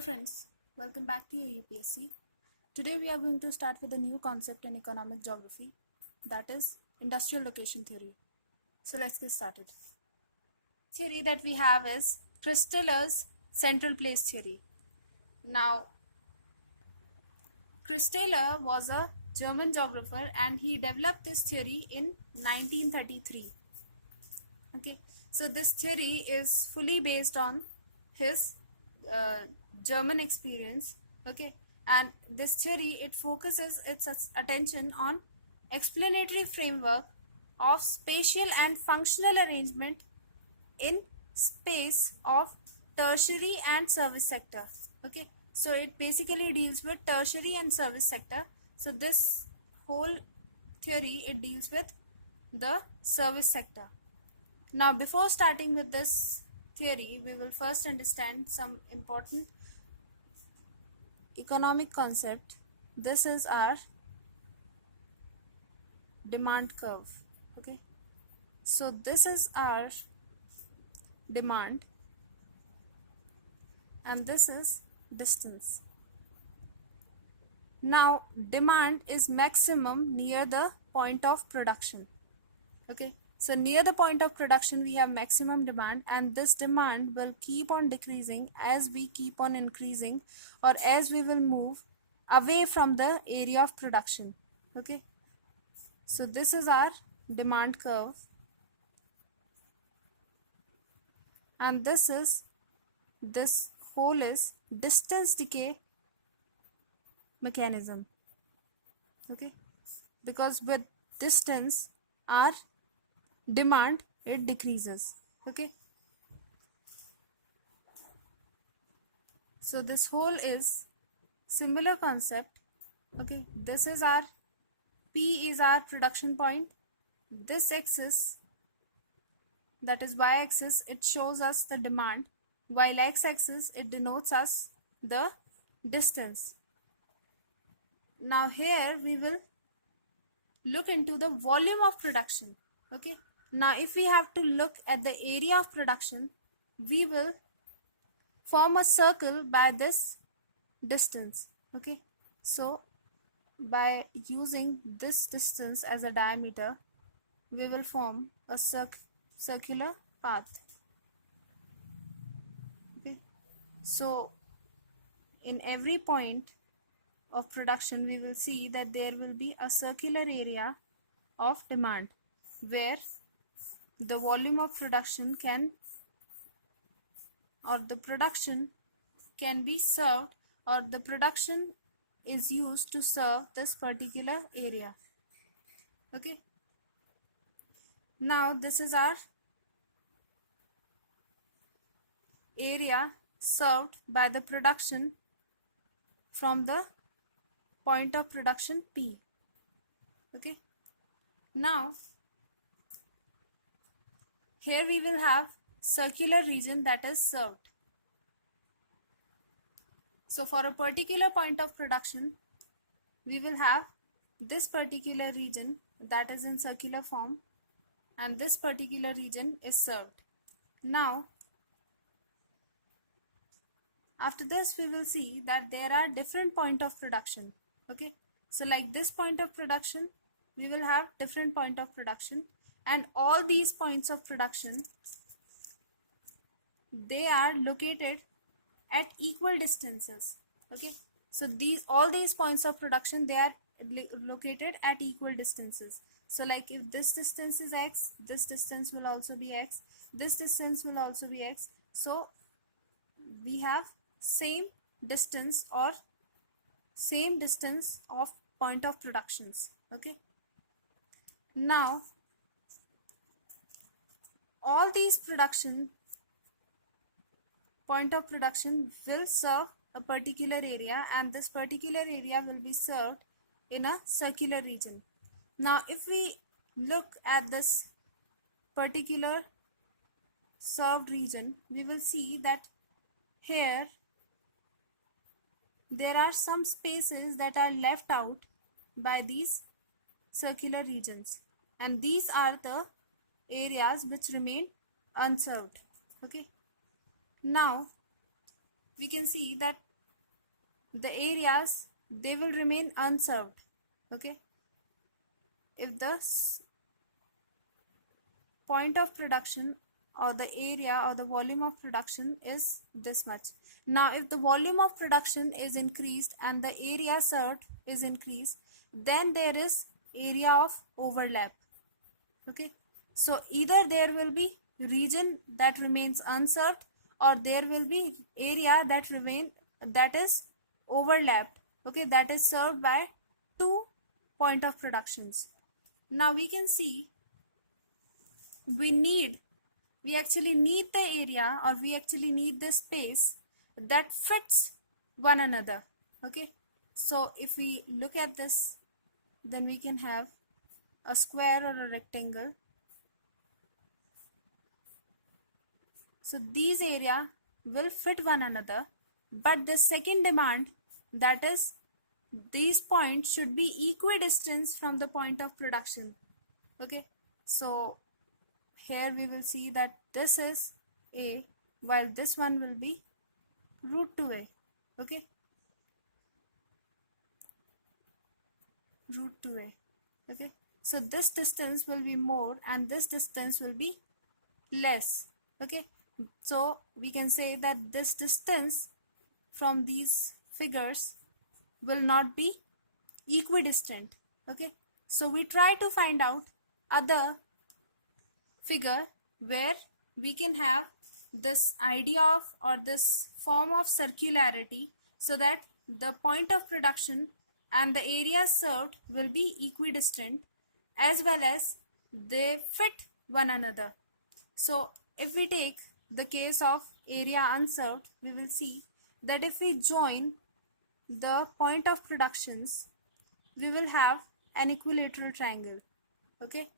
Hello friends, welcome back to your UPSC. Today we are going to start with a new concept in economic geography, that is industrial location theory. So let's get started. Theory that we have is Cistaller central place theory. Now, Cistaller was a German geographer and he developed this theory in 1933. Okay, so this theory is fully based on his German experience. Okay, and this theory, it focuses its attention on explanatory framework of spatial and functional arrangement in space of tertiary and service sector. Okay, so it basically deals with tertiary and service sector. So this whole theory, it deals with the service sector. Now before starting with this theory, we will first understand some important economic concept. This is our demand curve. Okay, so this is our demand and this is distance. Now demand is maximum near the point of production. Okay, so near the point of production we have maximum demand, and this demand will keep on decreasing as we keep on increasing or as we will move away from the area of production. Okay, so this is our demand curve, and this whole is distance decay mechanism. Okay, because with distance our demand, it decreases. Okay, so this whole is similar concept. Okay, this is our P is our production point. This axis, that is y-axis, it shows us the demand, while x-axis, it denotes us the distance. Now here we will look into the volume of production. Okay, now if we have to look at the area of production, we will form a circle by this distance. Okay, so by using this distance as a diameter, we will form a circular path. Okay, so in every point of production we will see that there will be a circular area of demand where the volume of production can, or the production can be served, or the production is used to serve this particular area. Okay, now this is our area served by the production from the point of production P. Okay, now here we will have circular region that is served. So for a particular point of production, we will have this particular region that is in circular form, and this particular region is served. Now after this we will see that there are different point of production. Okay, so like this point of production, we will have different point of production, and all these points of production, they are located at equal distances. Okay, so all these points of production, they are located at equal distances. So like if this distance is x, this distance will also be x, this distance will also be x. So we have same distance or same distance of point of productions. Okay, now all these point of production will serve a particular area, and this particular area will be served in a circular region. Now if we look at this particular served region, we will see that here there are some spaces that are left out by these circular regions, and these are the areas which remain unserved. Okay, now we can see that the areas, they will remain unserved. Okay, if the point of production or the area or the volume of production is this much. Now if the volume of production is increased and the area served is increased, then there is area of overlap. Okay, so either there will be region that remains unserved, or there will be area that is overlapped. Okay, that is served by two point of productions. Now we can see we actually need the area, or we actually need the space that fits one another. Okay, so if we look at this, then we can have a square or a rectangle. So these area will fit one another, but the second demand, that is these points should be equidistant from the point of production. Okay, so here we will see that this is A, while this one will be root 2A. Okay, root 2A. Okay, so this distance will be more and this distance will be less. Okay, so we can say that this distance from these figures will not be equidistant. Okay, so we try to find out other figure where we can have this idea of, or this form of circularity, so that the point of production and the area served will be equidistant, as well as they fit one another. So if we take the case of area unserved, we will see that if we join the point of productions, we will have an equilateral triangle. Okay,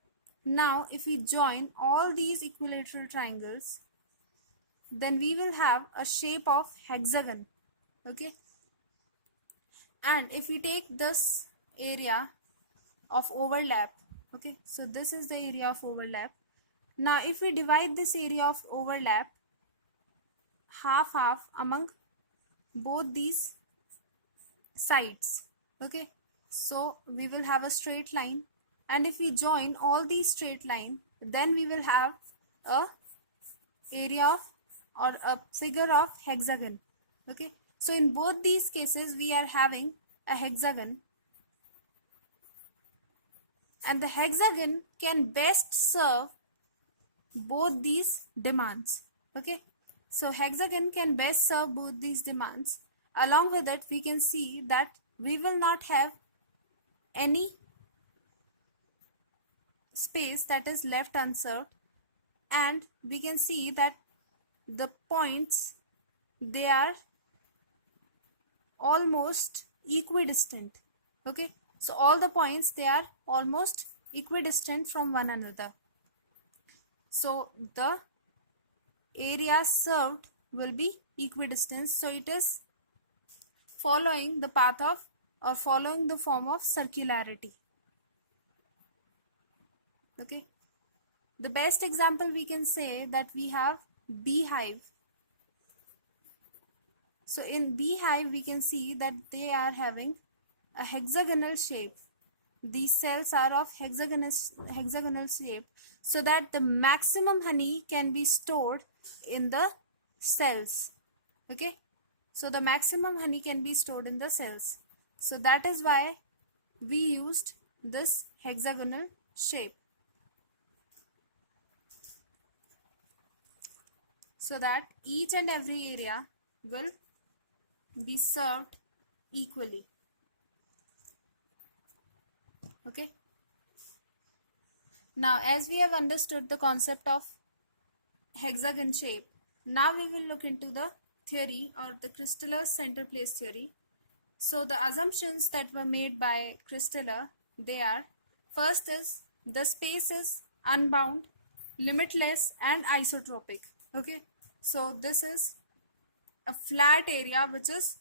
now if we join all these equilateral triangles, then we will have a shape of hexagon. Okay, and if we take this area of overlap, okay, so this is the area of overlap. Now if we divide this area of overlap half among both these sides, okay, so we will have a straight line, and if we join all these straight line, then we will have a area of, or a figure of hexagon. Okay, so in both these cases we are having a hexagon, and the hexagon can best serve both these demands. Okay, so hexagon can best serve both these demands. Along with it, we can see that we will not have any space that is left unserved, and we can see that the points, they are almost equidistant. Okay, so all the points, they are almost equidistant from one another. So the area served will be equidistant, so it is following the path of, or following the form of circularity. Okay, the best example we can say that we have beehive. So in beehive we can see that they are having a hexagonal shape. These cells are of hexagonal shape, so that the maximum honey can be stored in the cells. Okay, so the maximum honey can be stored in the cells. So that is why we used this hexagonal shape, so that each and every area will be served equally. Okay, now as we have understood the concept of hexagon shape, now we will look into the theory, or the Cistaller center place theory. So the assumptions that were made by Cistaller, they are: first is the space is unbound, limitless and isotropic. Okay, so this is a flat area which is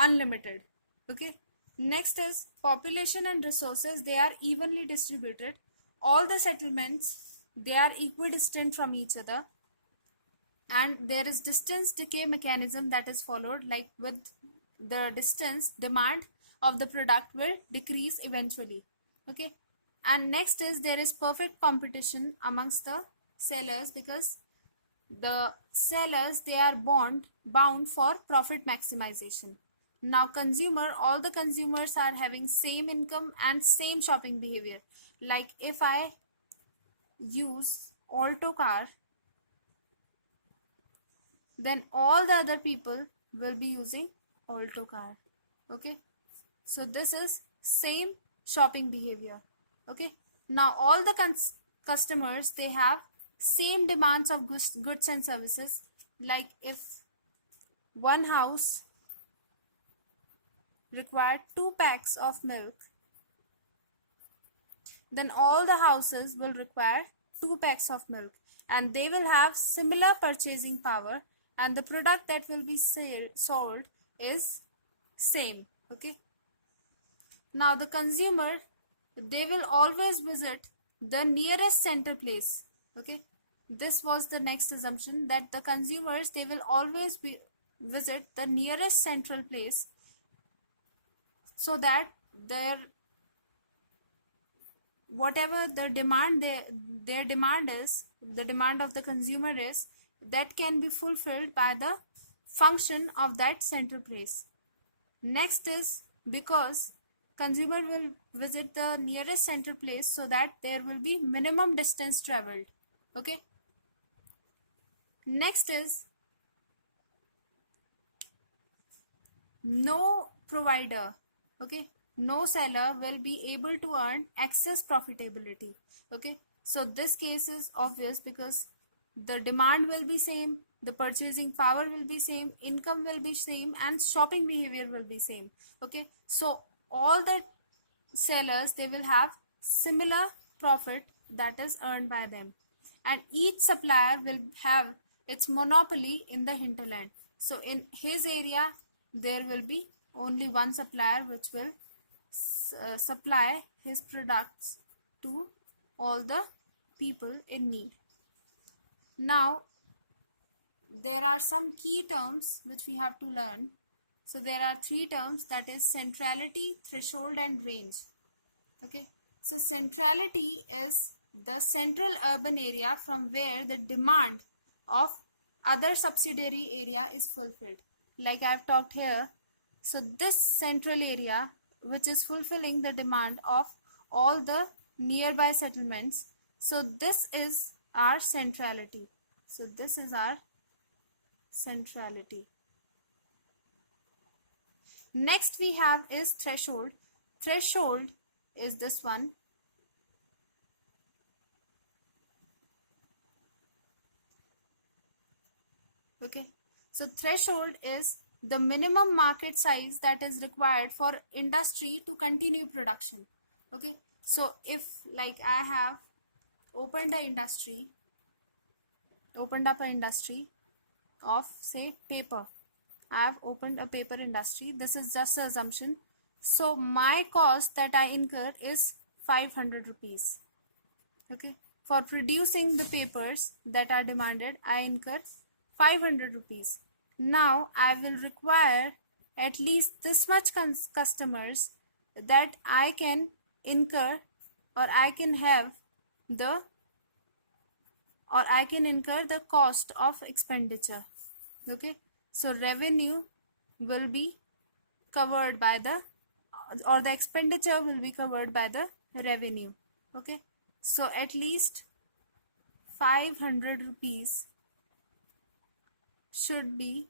unlimited. Okay, next is population and resources, they are evenly distributed. All the settlements, they are equidistant from each other, and there is distance decay mechanism that is followed, like with the distance demand of the product will decrease eventually. Okay, and next is there is perfect competition amongst the sellers, because the sellers, they are bound for profit maximization. Now all the consumers are having same income and same shopping behavior. Like if I use auto car, then all the other people will be using auto car. Okay, so this is same shopping behavior. Okay, now all the customers, they have same demands of goods and services. Like if one house required 2 packs of milk, then all the houses will require 2 packs of milk, and they will have similar purchasing power, and the product that will be sold is same. Okay, now the consumer, they will always visit the nearest center place. Okay, this was the next assumption, that the consumers, they will always visit the nearest central place, so that their whatever the demand their demand is, the demand of the consumer is, that can be fulfilled by the function of that central place. Next is because consumer will visit the nearest central place, so that there will be minimum distance traveled. Okay, next is no provider, okay, no seller will be able to earn excess profitability. Okay, so this case is obvious, because the demand will be same, the purchasing power will be same, income will be same, and shopping behavior will be same. Okay, so all the sellers, they will have similar profit that is earned by them, and each supplier will have its monopoly in the hinterland. So in his area, there will be only one supplier which will supply his products to all the people in need. Now there are some key terms which we have to learn. So there are 3 terms, that is centrality, threshold, and range. Okay, so centrality is the central urban area from where the demand of other subsidiary area is fulfilled. Like I have talked here, so this central area which is fulfilling the demand of all the nearby settlements, so this is our centrality. So this is our centrality. Next we have is threshold. Threshold is this one. Okay, so threshold is the minimum market size that is required for industry to continue production. Okay, so if like I have opened up an industry of say paper, I have opened a paper industry, this is just an assumption. So my cost that I incur is 500 rupees. Okay, for producing the papers that are demanded, I incur 500 rupees. Now I will require at least this much customers that I can incur, or I can have the cost of expenditure. Okay, so revenue will be covered by the, or the expenditure will be covered by the revenue. Okay, so at least 500 rupees should be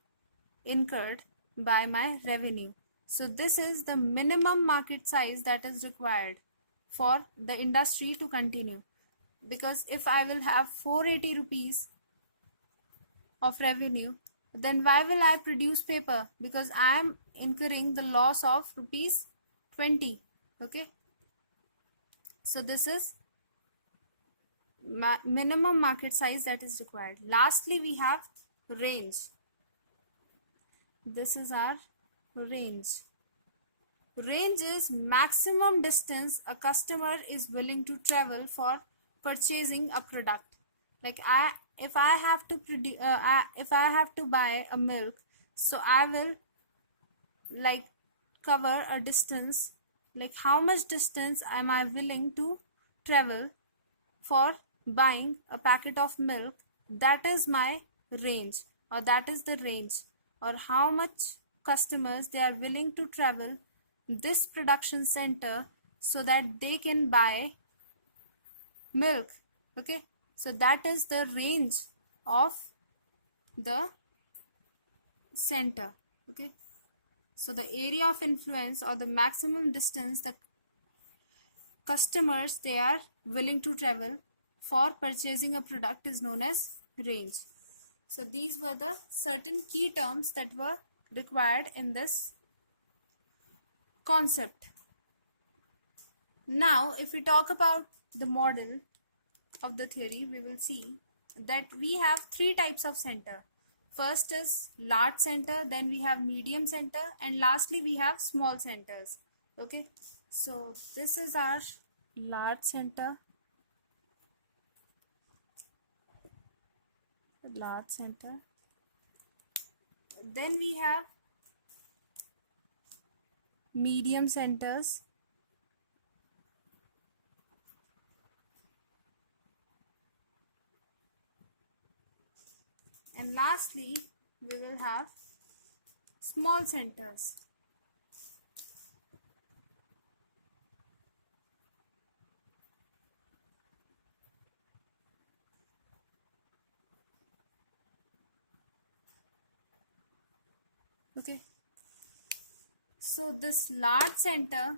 incurred by my revenue. So this is the minimum market size that is required for the industry to continue. Because if I will have 480 rupees of revenue, then why will I produce paper? Because I am incurring the loss of rupees 20. Okay, so this is minimum market size that is required. Lastly, we have range. This is our range. Range is maximum distance a customer is willing to travel for purchasing a product. Like if I have to buy a milk, so I will like cover a distance, like how much distance am I willing to travel for buying a packet of milk. That is my range, or that is the range, or how much customers they are willing to travel this production center so that they can buy milk. Okay, so that is the range of the center. Okay, so the area of influence, or the maximum distance the customers they are willing to travel for purchasing a product is known as range. So these were the certain key terms that were required in this concept. Now if we talk about the model of the theory, we will see that we have three types of center. First is large center, then we have medium center, and lastly we have small centers. Okay, so this is our large center, then we have medium centers, and lastly we will have small centers. Okay, so this large center,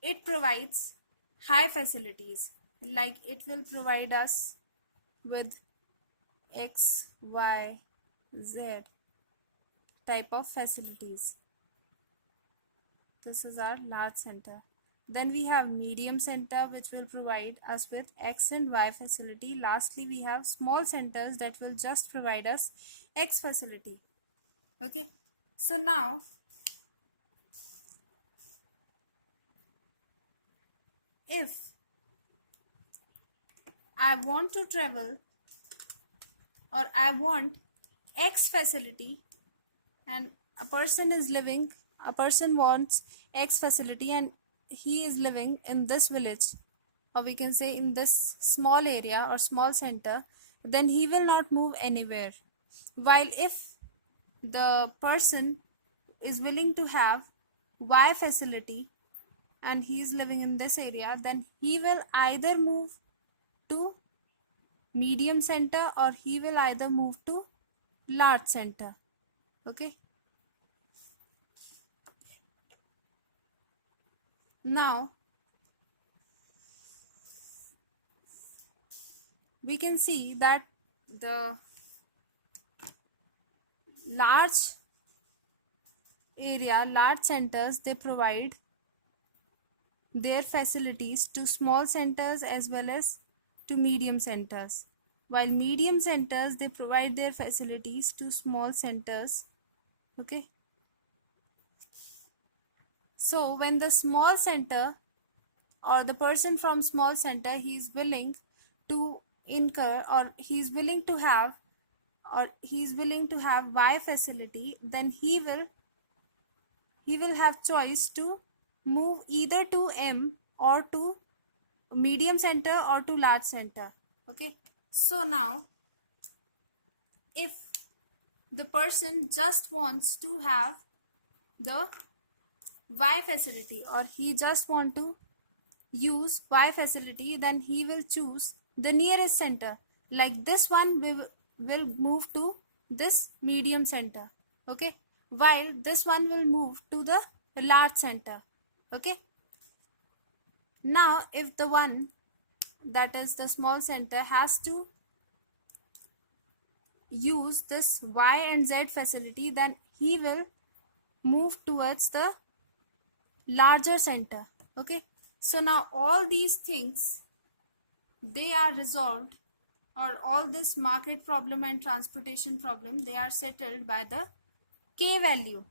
it provides high facilities, like it will provide us with X, Y, Z type of facilities. This is our large center. Then we have medium center, which will provide us with X and Y facility. Lastly, we have small centers that will just provide us X facility. Okay, so now if I want to travel, or I want X facility, and a person wants X facility and he is living in this village, or we can say in this small area or small center, then he will not move anywhere. While if the person is willing to have Y facility and he is living in this area, then he will either move to medium center or he will either move to large center. Okay, now we can see that the large centers, they provide their facilities to small centers as well as to medium centers, while medium centers they provide their facilities to small centers. Okay, so when the small center, or the person from small center, he is willing to incur, or he is willing to have Y facility, then he will have choice to move either to M, or to medium center, or to large center. Okay, so now if the person just wants to have the Y facility, or he just want to use Y facility, then he will choose the nearest center, like this one will move to this medium center. Okay, while this one will move to the large center. Okay, now if the one that is the small center has to use this Y and Z facility, then he will move towards the larger center. Okay, so now all these things, they are resolved, or all this market problem and transportation problem, they are settled by the K value.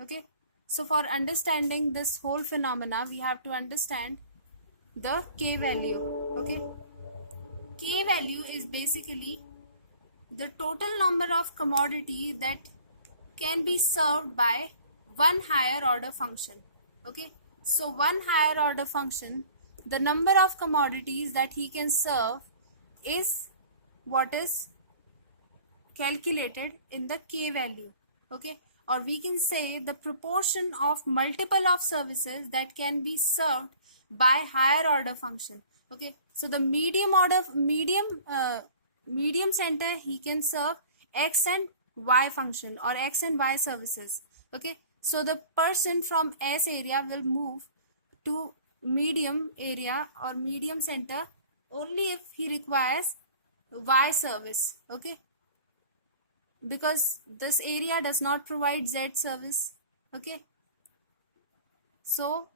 Okay, so for understanding this whole phenomena, we have to understand the K value. Okay, K value is basically the total number of commodity that can be served by one higher order function. Okay, so one higher order function, the number of commodities that he can serve is what is calculated in the k value. Okay, or we can say the proportion of multiple of services that can be served by higher order function. Okay, so the medium center, he can serve x and y function or x and y services. Okay, so the person from S area will move to medium area or medium center only if he requires y service. Okay, because this area does not provide Z service. Okay, so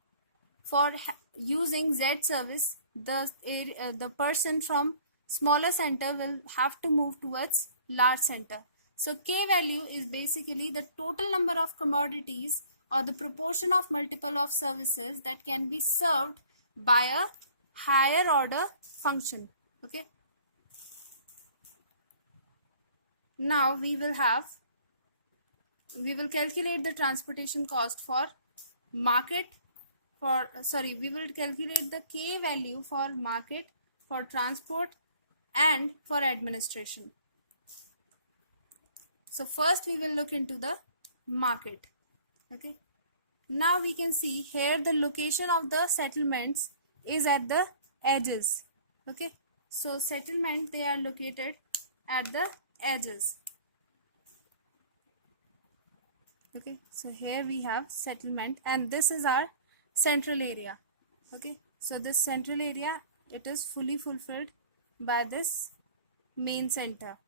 for using Z service, the person from smaller center will have to move towards large center. So K value is basically the total number of commodities or the proportion of multiple of services that can be served by a higher order function. Okay, now we will calculate the transportation cost for market, we will calculate the K value for market, for transport and for administration. So first we will look into the market. Okay, now we can see here the location of the settlements is at the edges. Okay, so settlement, they are located at the edges. Okay, so here we have settlement and this is our central area. Okay, so this central area, it is fully fulfilled by this main center,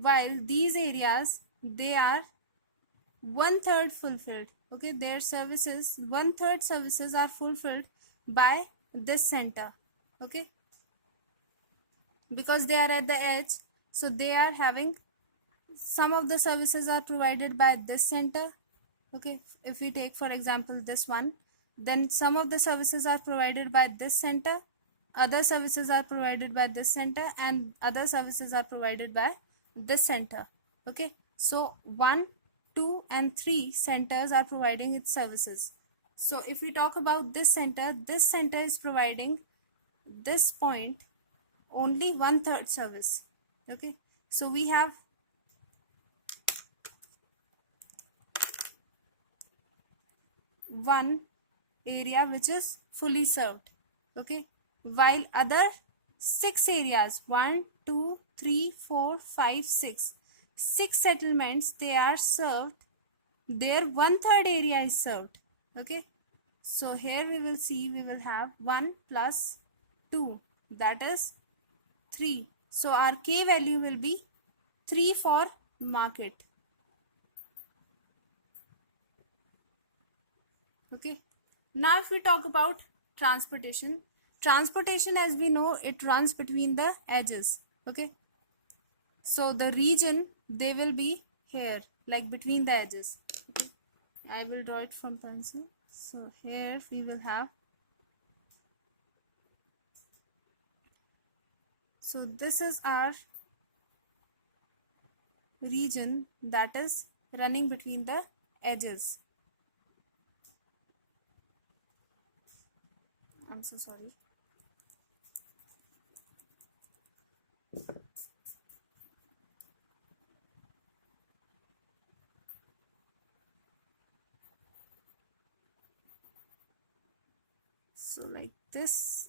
while these areas, they are 1/3 fulfilled. Okay, their services, 1/3 services are fulfilled by this center. Okay, because they are at the edge, so they are having, some of the services are provided by this center. Okay, if we take for example this one, then some of the services are provided by this center, other services are provided by this center, and other services are provided by this center. Okay, so 1, 2 and 3 centers are providing its services. So if we talk about this center is providing this point only 1/3 service. Okay, so we have one area which is fully served. Okay, while other 6 areas, 1, 2, 3, 4, 5, 6, 6 settlements, they are served, their 1/3 area is served. Okay, so here we will see, we will have 1 plus 2, that is 3. So our K value will be 3 for market. Okay, now if we talk about transportation, as we know, it runs between the edges. Okay, so the region, they will be here, like between the edges. Okay, I will draw it from pencil. So here we will have, so this is our region that is running between the edges. I'm so sorry. So like this,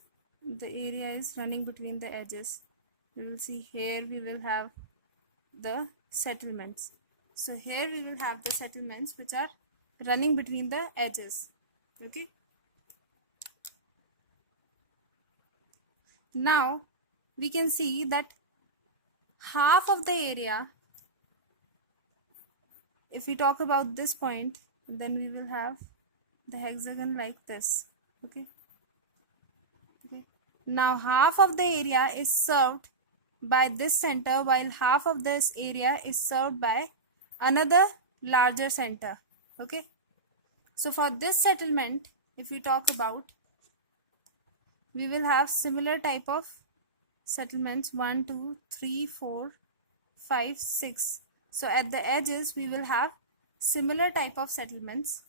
the area is running between the edges. We will see here we will have the settlements. So here we will have the settlements which are running between the edges. Okay, now we can see that half of the area, if we talk about this point, then we will have the hexagon like this. Okay, now half of the area is served by this center, while half of this area is served by another larger center. Okay, so for this settlement, if we talk about, we will have similar type of settlements, 1, 2, 3, 4, 5, 6. So at the edges we will have similar type of settlements.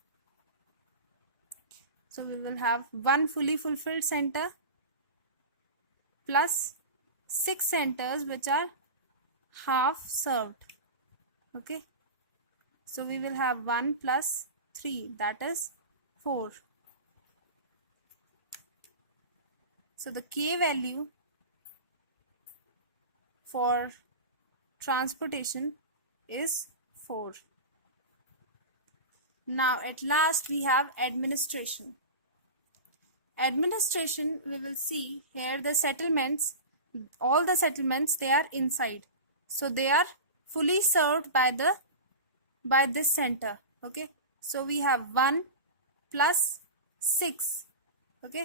So we will have one fully fulfilled center plus 6 centers which are half served. Okay, so we will have 1 plus 3, that is 4. So the K value for transportation is 4. Now at last we have administration. Administration, we will see here the settlements, all the settlements, they are inside. So they are fully served by this center. Okay, so we have 1 plus 6. Okay,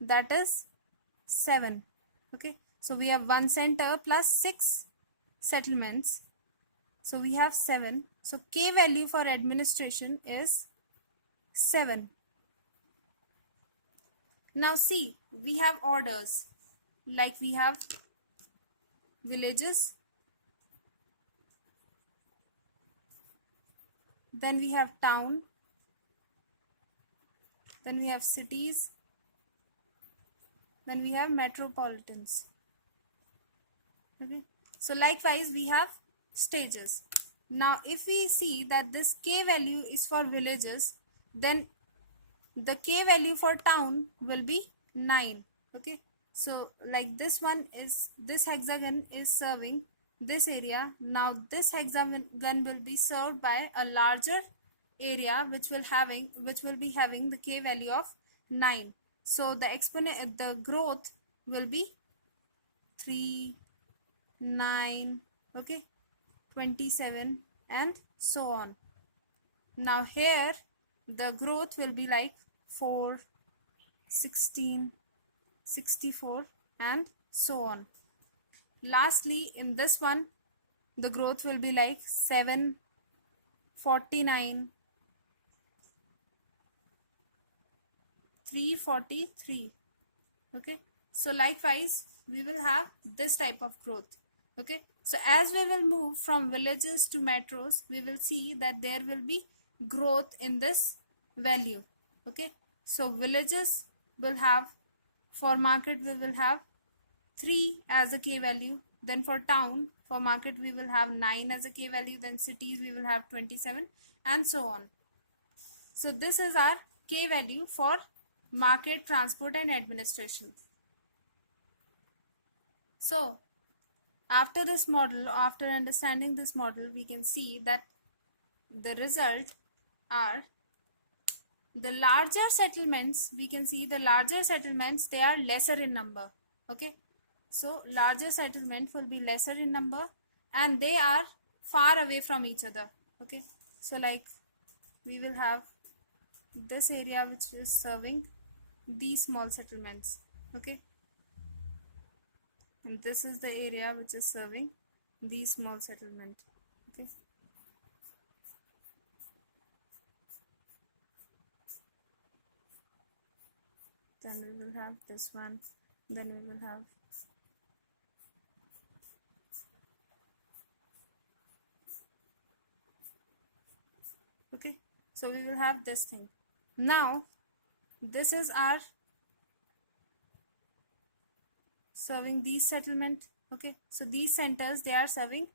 that is 7. Okay, so we have 1 center plus 6 settlements, so we have 7. So K value for administration is 7. Now see, we have orders, like we have villages, then we have town, then we have cities, then we have metropolitans. Okay, so likewise we have stages. Now if we see that this K value is for villages, then the K value for town will be 9. Okay, so like this one is, this hexagon is serving this area. Now this hexagon will be served by a larger area which will be having the K value of 9. So the growth will be 3, 9, okay, 27 and so on. Now here the growth will be like 4, 16, 64 and so on. Lastly, in this one the growth will be like 7, 49, 343. Okay, so likewise we will have this type of growth. Okay, so as we will move from villages to metros, we will see that there will be growth in this value. Okay, so villages will have, for market we will have 3 as a K value, then for town, for market we will have 9 as a K value, then cities we will have 27 and so on. So this is our K value for market, transport and administration. So after this model, after understanding this model, we can see that the result are the larger settlements. We can see the larger settlements, they are lesser in number. Okay, so larger settlement will be lesser in number and they are far away from each other. Okay, so like we will have this area which is serving these small settlements. Okay, and this is the area which is serving these small settlement. Okay, then we will have this one, then we will have okay, so we will have this thing. Now this is our serving these settlement. Okay, so these centers, they are serving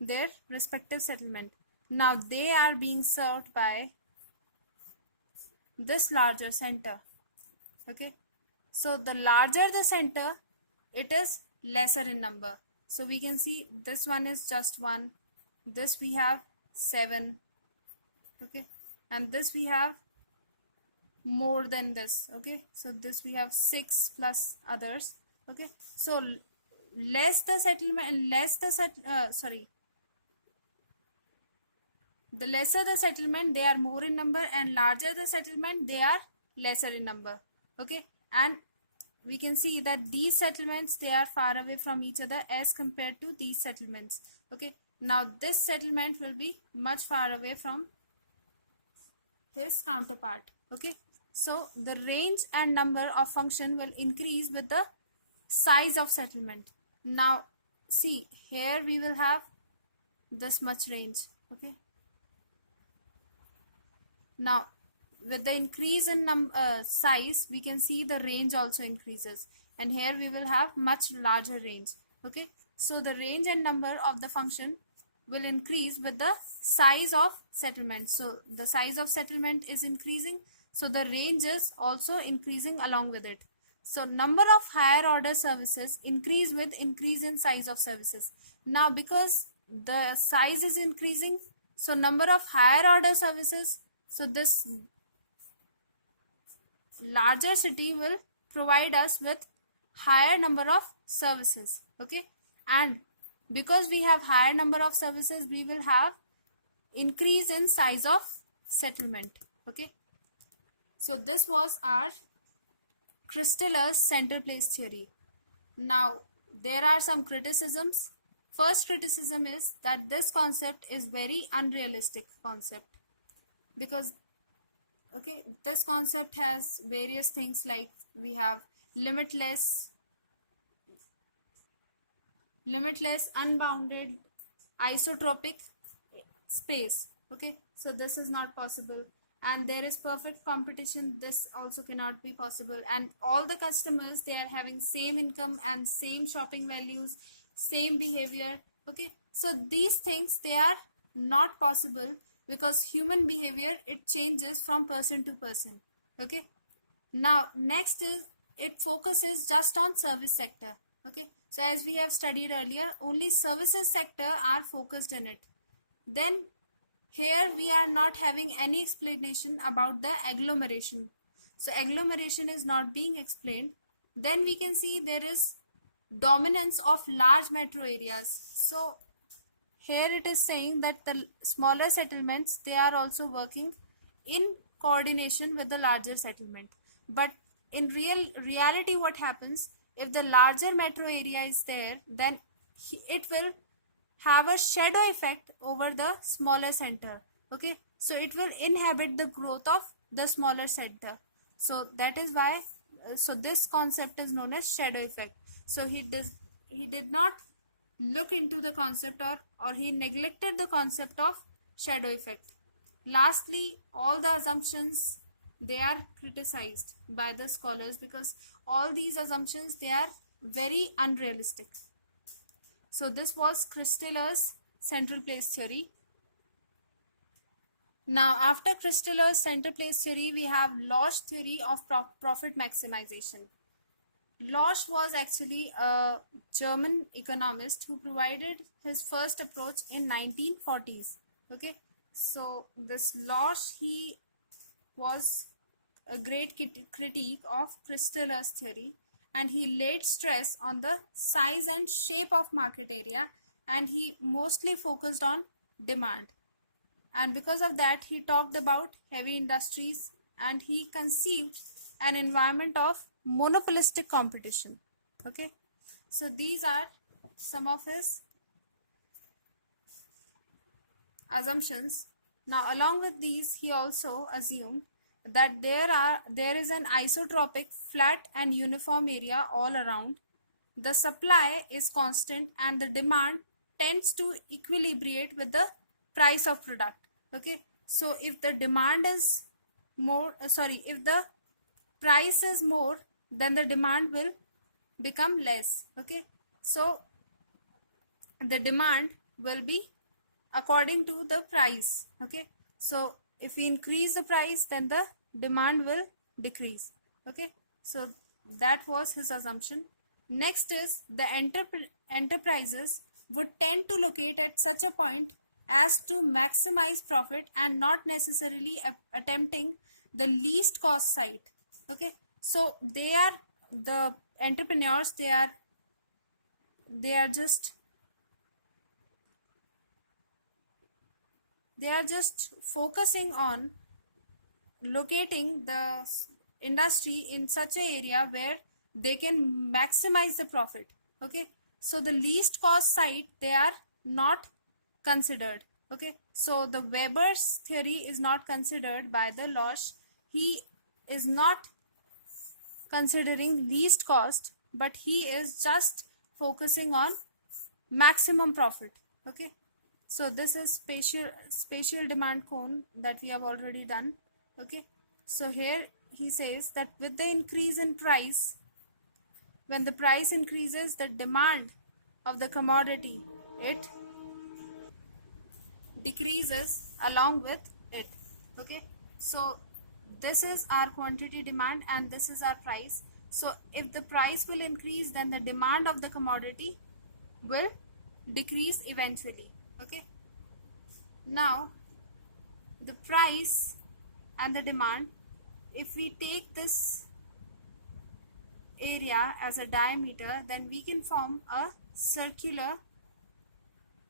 their respective settlement. Now they are being served by this larger center. Okay, so the larger the center, it is lesser in number. So we can see this one is just 1, this we have 7, okay, and this we have more than this. Okay, so this we have 6 plus others. Okay, so less the settlement, the lesser the settlement, they are more in number, and larger the settlement, they are lesser in number. Okay, and we can see that these settlements, they are far away from each other as compared to these settlements. Okay, now this settlement will be much far away from his counterpart. Okay, so the range and number of function will increase with the size of settlement. Now see, here we will have this much range. Okay, Now with the increase in size, we can see the range also increases, and here we will have much larger range. Okay, so the range and number of the function will increase with the size of settlement. So the size of settlement is increasing, so the range is also increasing along with it. So number of higher order services increase with increase in size of services. Now because the size is increasing, so number of higher order services, so this larger city will provide us with higher number of services. Okay, and because we have higher number of services, we will have increase in size of settlement. Okay, so this was our Cistaller center place theory. Now there are some criticisms. First criticism is that this concept is very unrealistic concept, because okay, this concept has various things, like we have limitless, unbounded, isotropic space. Okay, so this is not possible, and there is perfect competition. This also cannot be possible, and all the customers, they are having same income and same shopping values, same behavior. Okay, so these things, they are not possible, because human behavior, it changes from person to person. Okay, now next is, it focuses just on service sector. Okay, so as we have studied earlier, only services sector are focused in it. Then here we are not having any explanation about the agglomeration. So agglomeration is not being explained. Then we can see there is dominance of large metro areas. So here it is saying that the smaller settlements, they are also working in coordination with the larger settlement. But in reality, what happens, if the larger metro area is there, then it will have a shadow effect over the smaller center. Okay, so it will inhibit the growth of the smaller center. So that is why, so this concept is known as shadow effect. So he did not look into the concept, or he neglected the concept of shadow effect. Lastly, all the assumptions, they are criticized by the scholars, because all these assumptions, they are very unrealistic. So this was Cistaller's central place theory. Now after Cistaller's central place theory, we have Losch theory of profit maximization. Losch was actually a German economist who provided his first approach in 1940s. Okay, so this Losch, he was a great critique of Cistaller's theory, and he laid stress on the size and shape of market area, and he mostly focused on demand. And because of that, he talked about heavy industries, and he conceived an environment of monopolistic competition. Okay, so these are some of his assumptions. Now along with these, he also assumed that there is an isotropic flat and uniform area all around. The supply is constant and the demand tends to equilibrate with the price of product. Okay, so if the demand is more, if the price is more, then the demand will become less. Okay, so the demand will be according to the price. Okay, so if we increase the price, then the demand will decrease. Okay, so that was his assumption. Next is the enterprises would tend to locate at such a point as to maximize profit and not necessarily attempting the least cost site. Okay, so they are the entrepreneurs, they are just focusing on locating the industry in such an area where they can maximize the profit. Okay, so the least cost site, they are not considered. Okay, so the Weber's theory is not considered by the Losch. He is not considering least cost, but he is just focusing on maximum profit. Okay, so this is spatial demand cone that we have already done. Okay, so here he says that with the increase in price, when the price increases, the demand of the commodity, it decreases along with it. Okay, so this is our quantity demand and this is our price. So if the price will increase, then the demand of the commodity will decrease eventually. Okay, now the price and the demand, if we take this area as a diameter, then we can form a circular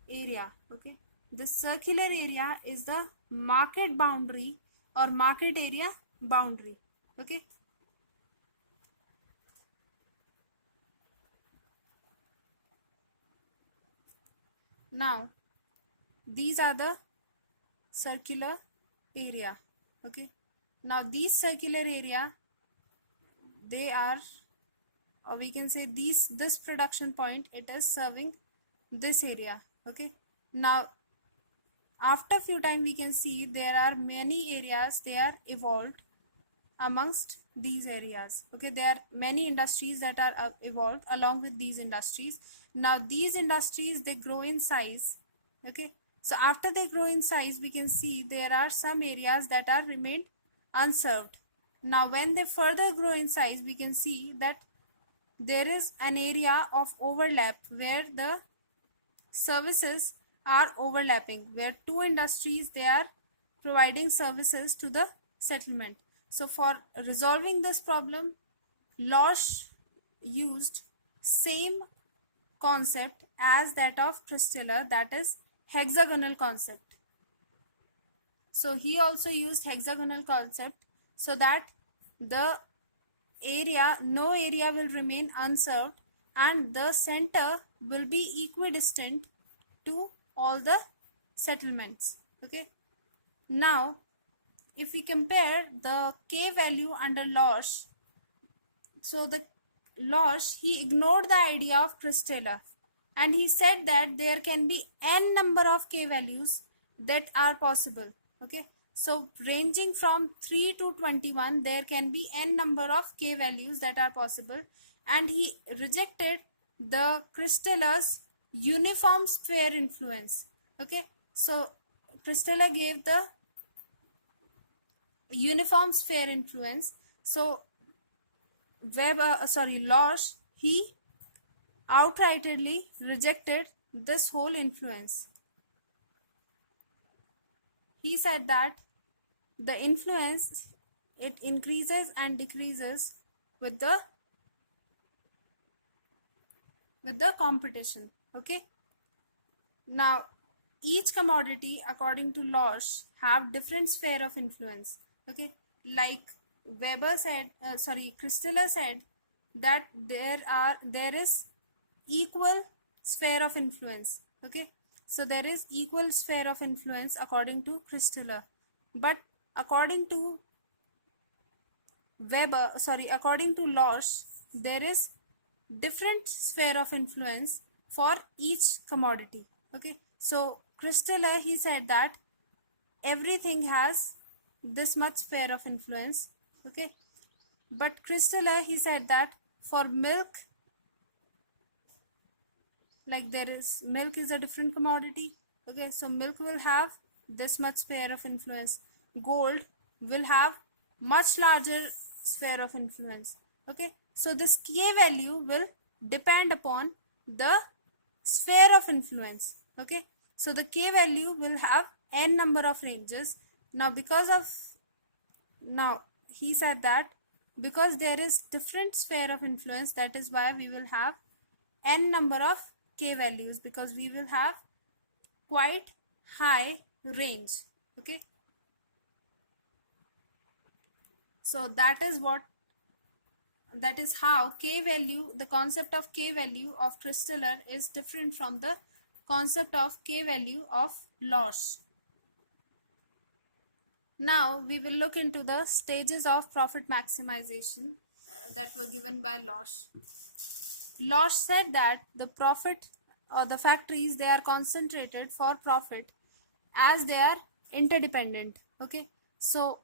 area. Okay, the circular area is the market boundary or market area boundary. Okay, now these are the circular area. Okay, now these circular area, they are, or we can say this production point, it is serving this area. Okay, now after few time we can see there are many areas, they are evolved amongst these areas. Okay, there are many industries that are evolved along with these industries. Now these industries, they grow in size. Okay, so after they grow in size, we can see there are some areas that are remained unserved. Now when they further grow in size, we can see that there is an area of overlap where the services are overlapping, where two industries, they are providing services to the settlement. So for resolving this problem, Losch used same concept as that of Cistaller, that is hexagonal concept. So he also used hexagonal concept so that the area, no area will remain unserved and the center will be equidistant to all the settlements. Okay, now if we compare the K value under Losch, so the Losch, he ignored the idea of Cistaller and he said that there can be n number of K values that are possible. Okay, so ranging from 3 to 21, there can be n number of K values that are possible, and he rejected the Cristaller's uniform sphere influence. Okay, so Cistaller gave the uniform sphere influence. So Losch, he outrightly rejected this whole influence. He said that the influence, it increases and decreases with the competition. Okay, now each commodity according to Losch have different sphere of influence. Okay, like Cistaller said that there is equal sphere of influence. Okay, so there is equal sphere of influence according to Cistaller, but according to according to Losch, there is different sphere of influence for each commodity. Okay, so Cistaller, he said that everything has this much sphere of influence. Okay, but Cistaller, he said that for milk, like milk is a different commodity. Okay, so milk will have this much sphere of influence. Gold will have much larger sphere of influence. Okay, so this K value will depend upon the sphere of influence. Okay, so the K value will have n number of ranges. Now he said that because there is different sphere of influence, that is why we will have n number of K values, because we will have quite high range. Okay, so that is how K value, the concept of K value of Cistaller is different from the concept of K value of Losch. Now we will look into the stages of profit maximization that were given by Losch. Losch said that the profit or the factories, they are concentrated for profit as they are interdependent. Okay, so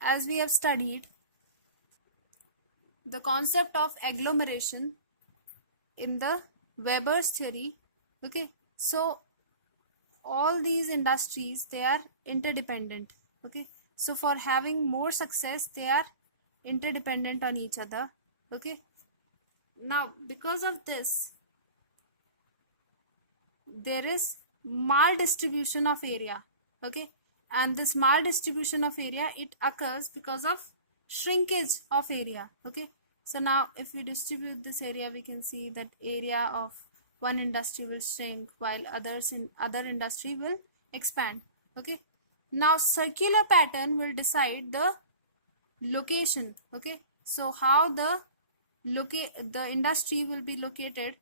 as we have studied the concept of agglomeration in the Weber's theory, okay, so all these industries, they are interdependent, okay, so for having more success they are interdependent on each other, okay. Now because of this there is maldistribution of area, okay, and this maldistribution of area, it occurs because of shrinkage of area, okay. So now if we distribute this area, we can see that area of one industry will shrink while others in other industry will expand, okay. Now circular pattern will decide the location, okay, so how the industry will be located,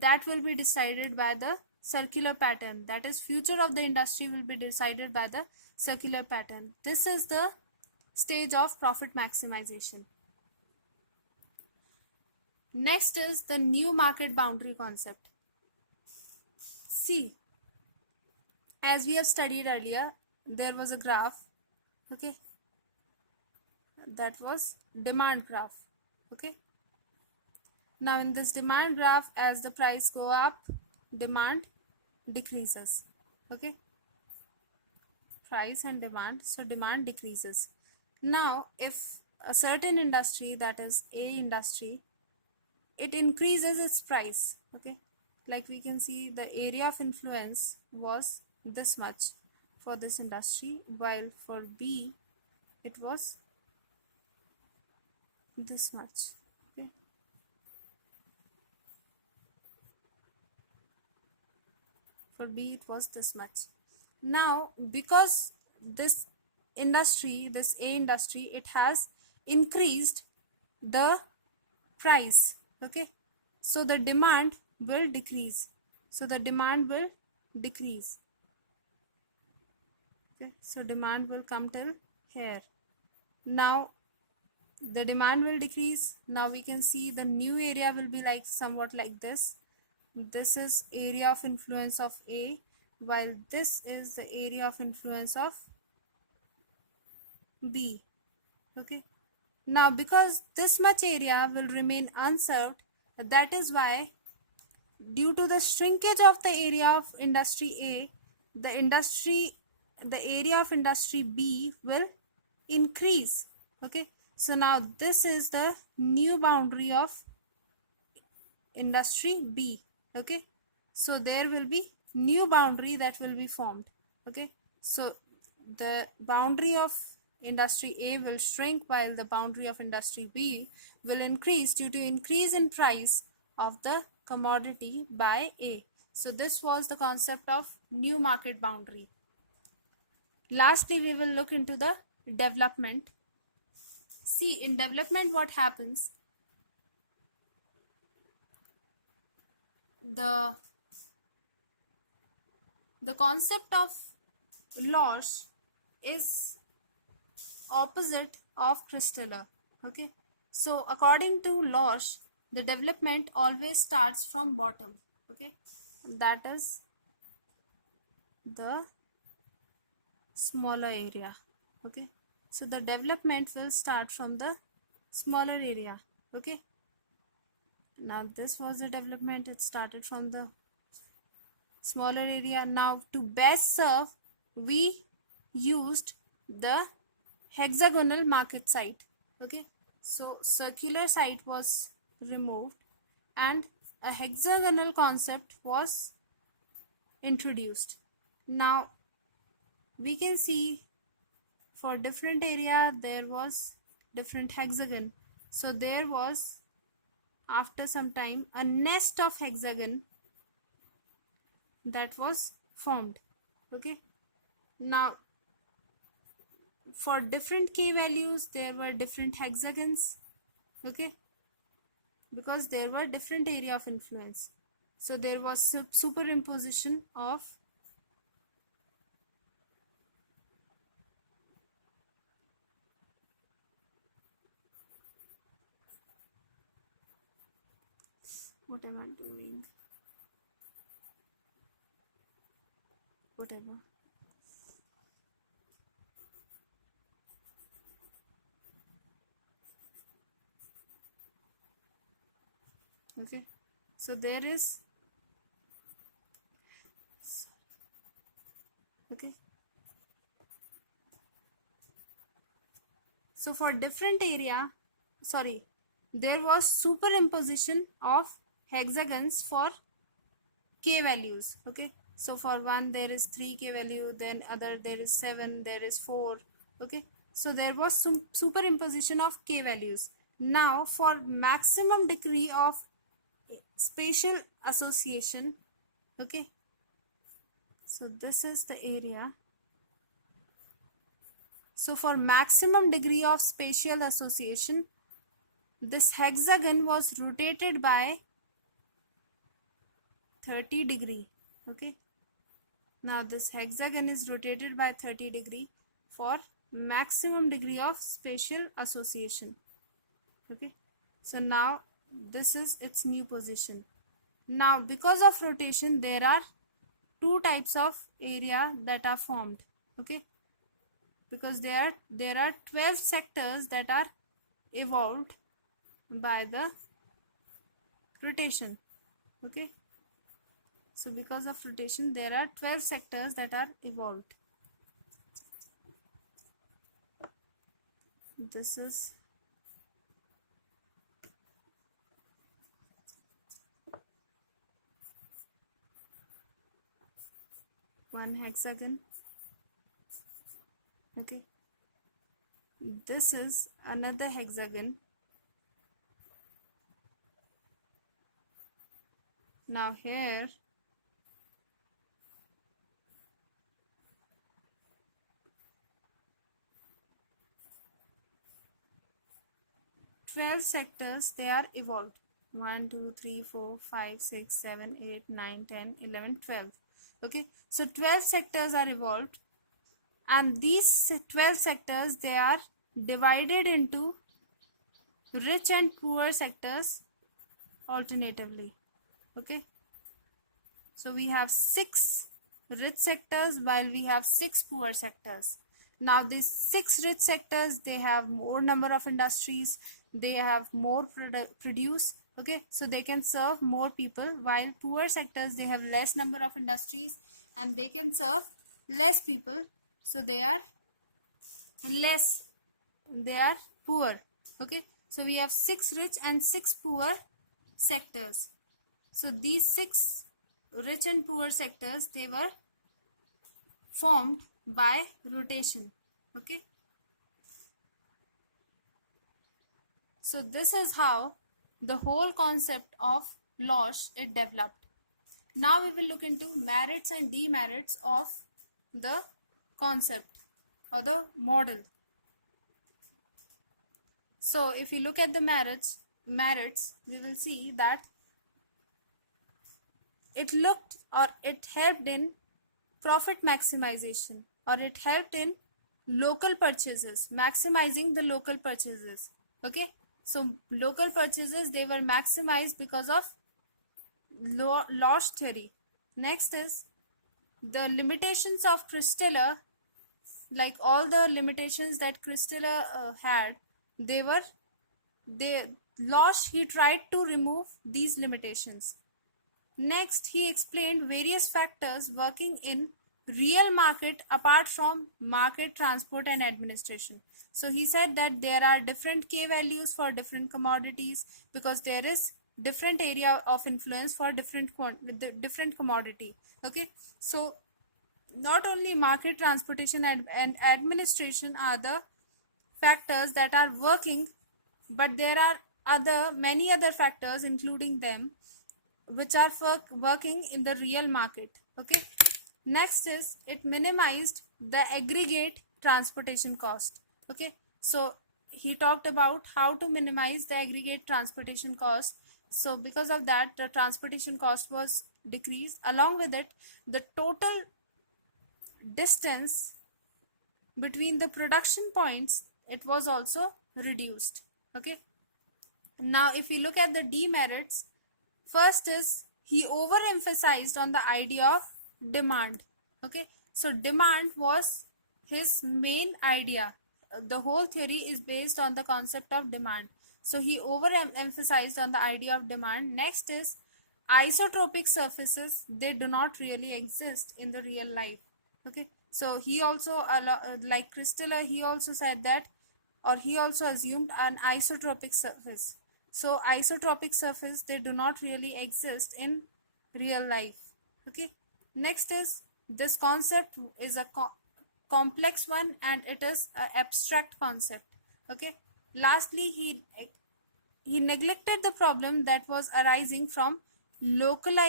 that will be decided by the circular pattern, that is future of the industry will be decided by the circular pattern. This is the stage of profit maximization. Next is the new market boundary concept. See, as we have studied earlier, there was a graph, okay, that was demand graph, okay. Now in this demand graph, as the price go up, demand decreases, okay, price and demand, so demand decreases. Now if a certain industry, that is A industry, it increases its price, okay, like we can see the area of influence was this much for this industry, while for B it was this much, okay. For B it was this much. Now because this industry, this A industry, it has increased the price, okay, so the demand will decrease, so the demand will decrease, okay, so demand will come till here. Now the demand will decrease. Now we can see the new area will be like somewhat like this. This is area of influence of A, while this is the area of influence of B, okay. Now because this much area will remain unserved, that is why due to the shrinkage of the area of industry A, the area of industry B will increase, okay. So now this is the new boundary of industry B, okay. So there will be new boundary that will be formed, okay. So the boundary of industry A will shrink while the boundary of industry B will increase due to increase in price of the commodity by A. So this was the concept of new market boundary. Lastly, we will look into the development. See, in development what happens, the concept of Losch is opposite of Cistaller, okay. So according to Losch, the development always starts from bottom, okay, that is the smaller area, okay. So the development will start from the smaller area, okay. Now this was the development, it started from the smaller area. Now to best serve, we used the hexagonal market site, okay. So circular site was removed and a hexagonal concept was introduced. Now we can see for different area there was different hexagon, so there was after some time a nest of hexagon that was formed, okay. Now for different k values there were different hexagons, okay, because there were different area of influence, so there was superimposition of what am I doing, whatever. Okay, so there is, okay, so for different area, sorry, there was superimposition of hexagons for k values. Okay, so for one there is 3k value, then other there is 7, there is 4. Okay, so there was some superimposition of k values. Now for maximum degree of spatial association, okay, so this is the area. So for maximum degree of spatial association, this hexagon was rotated by 30 degree. Okay, now this hexagon is rotated by 30 degree for maximum degree of spatial association. Okay, so now this is its new position. Now because of rotation, there are two types of area that are formed. Okay, because there are 12 sectors that are evolved by the rotation. Okay, so because of rotation, there are 12 sectors that are evolved. This is one hexagon. Okay, this is another hexagon. Now here twelve sectors they are evolved. 1 2 3 4 5 6 7 8 9 10 11 12. Okay, so 12 sectors are evolved, and these 12 sectors they are divided into rich and poor sectors alternatively. Okay, so we have 6 rich sectors while we have 6 poor sectors. Now these 6 rich sectors, they have more number of industries, they have more produce. Okay, so they can serve more people, while poor sectors they have less number of industries and they can serve less people, so they are less, they are poor. Okay, so we have 6 rich and 6 poor sectors. So these 6 rich and poor sectors, they were formed by rotation. Okay, so this is how the whole concept of Losch it developed. Now we will look into merits and demerits of the concept or the model. So if you look at the merits, we will see that it looked or it helped in profit maximization, or it helped in local purchases, maximizing the local purchases. Okay, so local purchases they were maximized because of Losch theory. Next is the limitations of Cistaller, like all the limitations that Cistaller had, Losch he tried to remove these limitations. Next, he explained various factors working in real market apart from market, transport and administration. So he said that there are different K values for different commodities because there is different area of influence for different commodity. Okay, so not only market, transportation and administration are the factors that are working, but there are many other factors including them which are working in the real market. Okay, next is it minimized the aggregate transportation cost. Okay, so he talked about how to minimize the aggregate transportation cost. So because of that, the transportation cost was decreased. Along with it, the total distance between the production points, it was also reduced. Okay, now if we look at the demerits, first is he overemphasized on the idea of demand. Okay, so demand was his main idea. The whole theory is based on the concept of demand. So he overemphasized on the idea of demand. Next is isotropic surfaces. They do not really exist in the real life. Okay, so he also like Cistaller, he also said that, or he also assumed an isotropic surface. So isotropic surface, they do not really exist in real life. Okay, next is this concept is a complex one and it is an abstract concept. Okay, lastly he neglected the problem that was arising from locational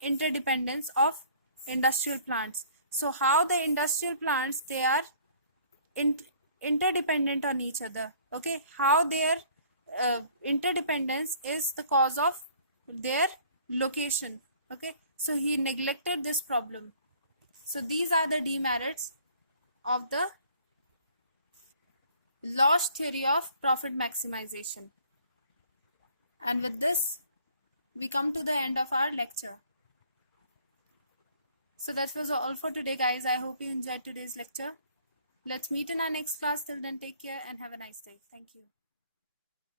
interdependence of industrial plants. So how the industrial plants, they are in, interdependent on each other. Okay, how their interdependence is the cause of their location. Okay, so he neglected this problem. So these are the demerits of the Losch theory of profit maximization. And with this, we come to the end of our lecture. So that was all for today, guys. I hope you enjoyed today's lecture. Let's meet in our next class. Till then, take care and have a nice day. Thank you.